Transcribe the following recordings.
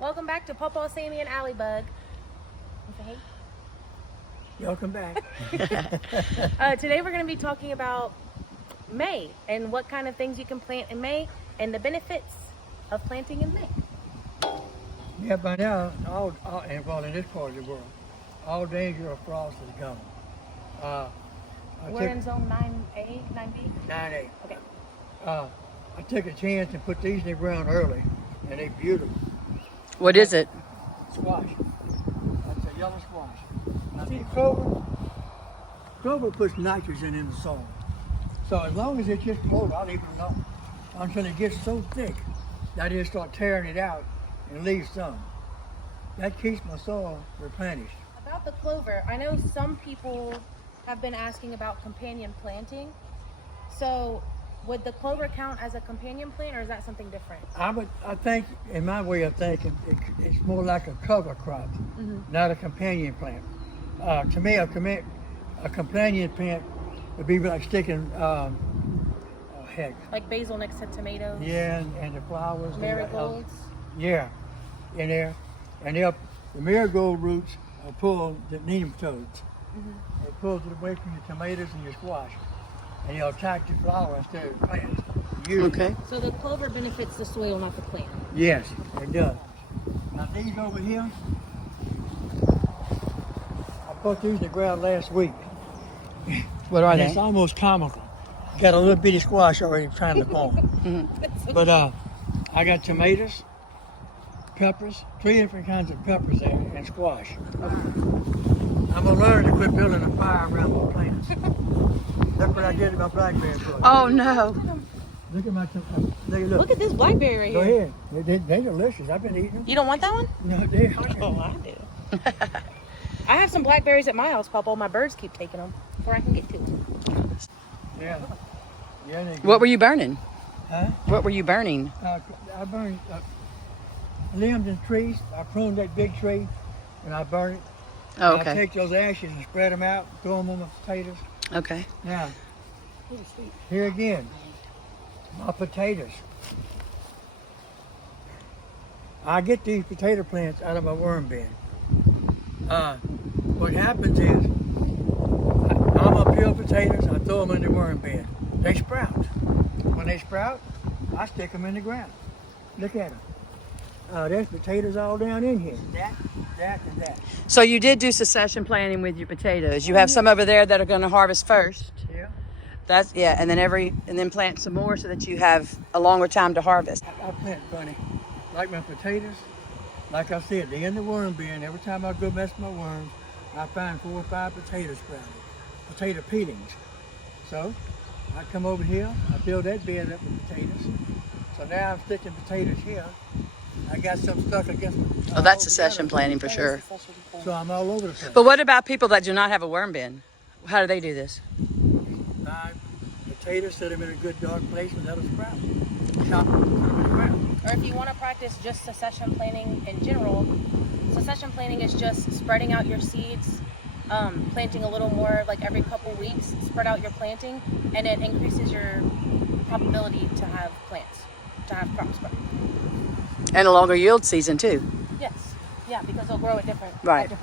Welcome back to Pawpaw Sammy and Alley-Bug. Hey. Welcome back. Today we're going to be talking about May and what kind of things you can plant in May and the benefits of planting in May. Yeah, by now, in this part of the world, all danger of frost is gone. We're in zone 9A, 9B? 9A. Okay. I took a chance and put these in the ground early, and they're beautiful. What is it? Squash. That's a yellow squash. Now, see, clover puts nitrogen in the soil. So as long as it's just clover, I'll leave it alone until it gets so thick that I just start tearing it out and leave some. That keeps my soil replenished. About the clover, I know some people have been asking about companion planting. So would the clover count as a companion plant, or is that something different? I think, in my way of thinking, it's more like a cover crop, not a companion plant. To me, a companion plant would be like sticking, Like basil next to tomatoes? yeah, and the flowers. Marigolds? Yeah, in there. And the marigold roots pull the nematodes. It pulls it away from your tomatoes and your squash. And you'll attack the flower instead of the plants. Okay. So the clover benefits the soil, not the plant? Yes, it does. Now these over here, I put these in the ground last week. What are It's they? almost comical. Got a little bitty squash already trying to form. But I got tomatoes, peppers, 3 different kinds of peppers there, and squash. I'm gonna learn to quit building a fire around my plants. Look what I did to my blackberry bush. Oh no. Look at my look. Look at this blackberry right Go here. ahead. They're delicious. I've been eating them. You don't want that one? No, they are. Oh, I do. I have some blackberries at my house, Papa. My birds keep taking them before I can get to them. Yeah. Yeah. They What were you burning? Huh? What were you burning? I burned limbs and trees. I pruned that big tree, and I burned it. Oh, I okay. take those ashes and spread them out, throw them on my potatoes. Okay. Now, here again, my potatoes. I get these potato plants out of my worm bin. What happens is, I'm gonna peel potatoes, I throw them in the worm bin. They sprout. When they sprout, I stick them in the ground. Look at them. There's potatoes all down in here. That, and that. So you did do succession planting with your potatoes. You have some over there that are going to harvest first. Yeah. That's and then plant some more so that you have a longer time to harvest. I plant funny. Like my potatoes, like I said, they're in the worm bin. Every time I go mess with my worms, I find 4 or 5 potatoes sprouted, potato peelings. So I come over here, I fill that bin up with potatoes. So now I'm sticking potatoes here. I got some stuck against the Oh, that's succession planting for sure. So I'm all over the place. But what about people that do not have a worm bin? How do they do this? Buy potatoes, set them in a good dark place, and let them sprout. Chop them, put them in the ground. Or if you want to practice just succession planting in general, succession planting is just spreading out your seeds, planting a little more like every couple weeks, spread out your planting, and it increases your probability to have plants, to have crops grow. And a longer yield season too. Yes. Yeah, because they'll grow at different Right. times.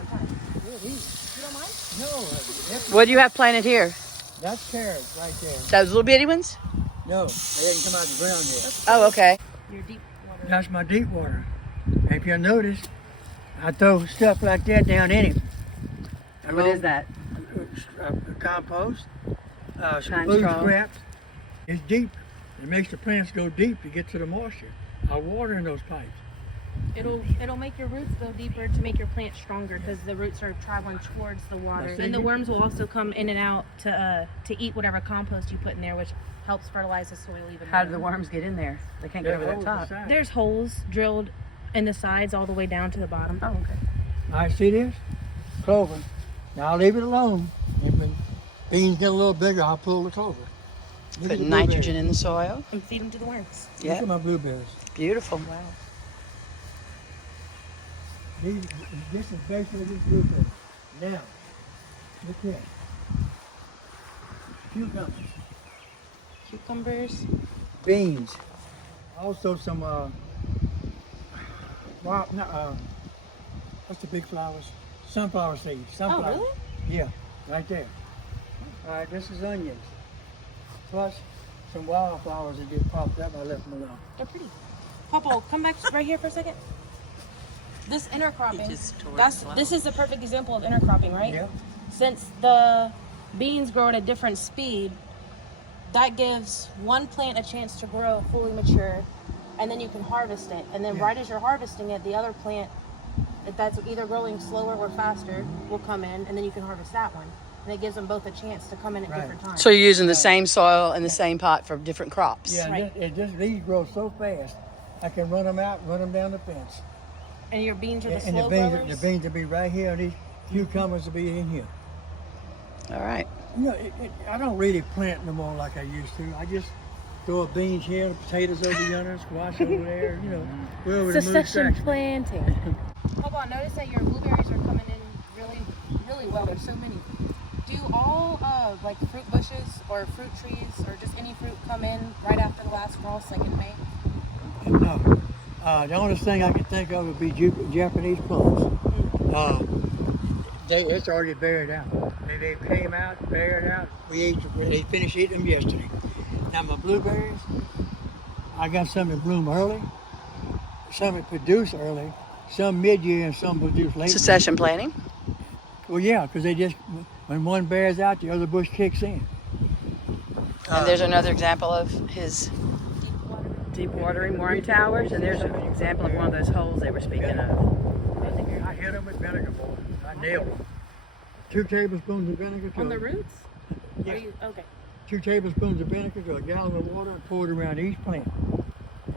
Good eating. You don't mind? No, What do you have planted here? that's carrots right there. Those little bitty ones? No, they hadn't come out of the ground yet. Oh, okay. Your deep water. That's my deep water. If you notice, I throw stuff like that down in it. What is that? Compost, some Pine food straw. scraps. It's deep. It makes the plants go deep to get to the moisture. I water in those pipes. It'll make your roots go deeper to make your plant stronger because the roots are traveling towards the water. Now, see, And the worms will also come in and out to eat whatever compost you put in there, which helps fertilize the soil even How more. do the worms get in there? They can't get over They're the top. oversized. There's holes drilled in the sides all the way down to the bottom. Oh, okay. All right, see this? Clover. Now I'll leave it alone. If the beans get a little bigger, I'll pull the clover. Look at Put the nitrogen blueberries. in the soil. And feed them to the worms. Look Yeah. at my blueberries. Beautiful. Wow. This is basically these blueberries. Now, look here. Cucumbers, Cucumbers. beans, also some Well, no, what's the big flowers? Sunflower seeds. Sunflower. Oh, really? Yeah, right there. All right, this is onions. Plus some wildflowers that just popped up. I left them alone. They're pretty. Pawpaw, come back right here for a second. This intercropping, this is the perfect example of intercropping, right? Yeah. Since the beans grow at a different speed, that gives one plant a chance to grow fully mature, and then you can harvest it. And then right as you're harvesting it, the other plant that's either growing slower or faster will come in, and then you can harvest that one. And it gives them both a chance to come in at different times. So you're using the same soil and the same pot for different crops. Yeah, Right. these grow so fast, I can run them out, run them down the fence. And your beans are the And slow the growers? beans will be right here, and these cucumbers will be in here. All right. You know, I don't really plant no more like I used to. I just throw beans here, potatoes over yonder, squash over there, you know, wherever the mood Succession strikes me. planting. Hold on, notice that your blueberries are coming in really, really well. There's so many. Do all like fruit bushes or fruit trees or just any fruit come in right after the last frost, like in May? No. The only thing I can think of would be Japanese plums. It's already buried out. They came out, buried out. They finished eating them yesterday. Now my blueberries, I got some that bloom early, some that produce early, some mid-year, and some produce late. Succession planting. Well, yeah, because when one bears out, the other bush kicks in. And there's another example of his deep watering worm towers, and there's an example of one of those holes they were speaking of. I hit them with vinegar, boy. I nailed them. 2 tablespoons of vinegar. On the roots? Yeah. Are you, okay. 2 tablespoons of vinegar to a gallon of water and pour it around each plant.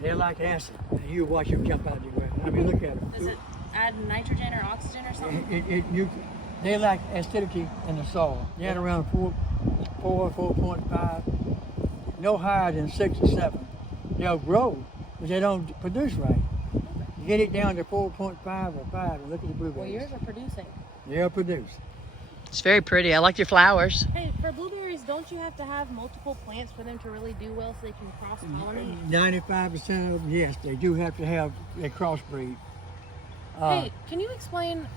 They're like acid. And you watch them jump out of the ground. I mean, look at them. Does it add nitrogen or oxygen or something? They lack acidity in the soil. They're at around 4.5, no higher than 6 or 7. They'll grow, but they don't produce right. You get it down to 4.5 or 5, and look at the blueberries. Well, yours are producing. They'll produce. It's very pretty. I like your flowers. Hey, for blueberries, don't you have to have multiple plants for them to really do well so they can cross-pollinate? 95% of them, yes, they do have to have a crossbreed. Hey, can you explain?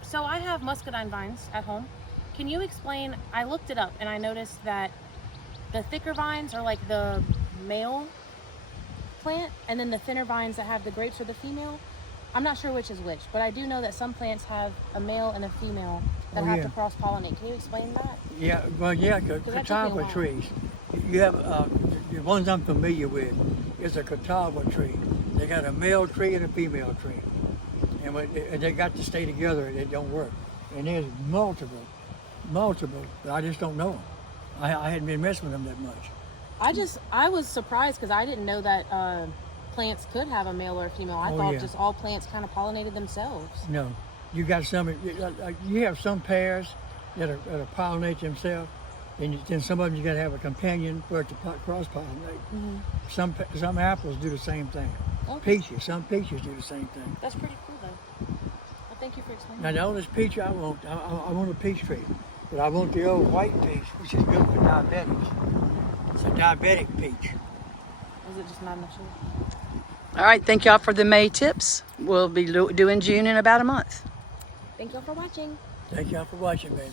So I have muscadine vines at home. Can you explain? I looked it up and I noticed that the thicker vines are like the male plant, and then the thinner vines that have the grapes are the female. I'm not sure which is which, but I do know that some plants have a male and a female that have to cross-pollinate. Can you explain that? Yeah, well, yeah, that took me a catawba while. trees. You have the ones I'm familiar with is a catawba tree. They got a male tree and a female tree, and when they got to stay together, it don't work. And there's multiple, but I just don't know them. I hadn't been messing with them that much. I was surprised because I didn't know that plants could have a male or a female. I thought just all plants kind of pollinated themselves. No, you got some. You have some pears that pollinate themselves, and then some of them you got to have a companion for it to cross-pollinate. Some apples do the same thing. Okay. Some peaches do the same thing. That's pretty cool though. Well, thank you for explaining. Now the oldest peach I want, I want a peach tree, but I want the old white peach, which is good for diabetics. It's a diabetic peach. Is it just not enough sugar? All right, thank y'all for the May tips. We'll be doing June in about a month. Thank y'all for watching. Thank y'all for watching, baby.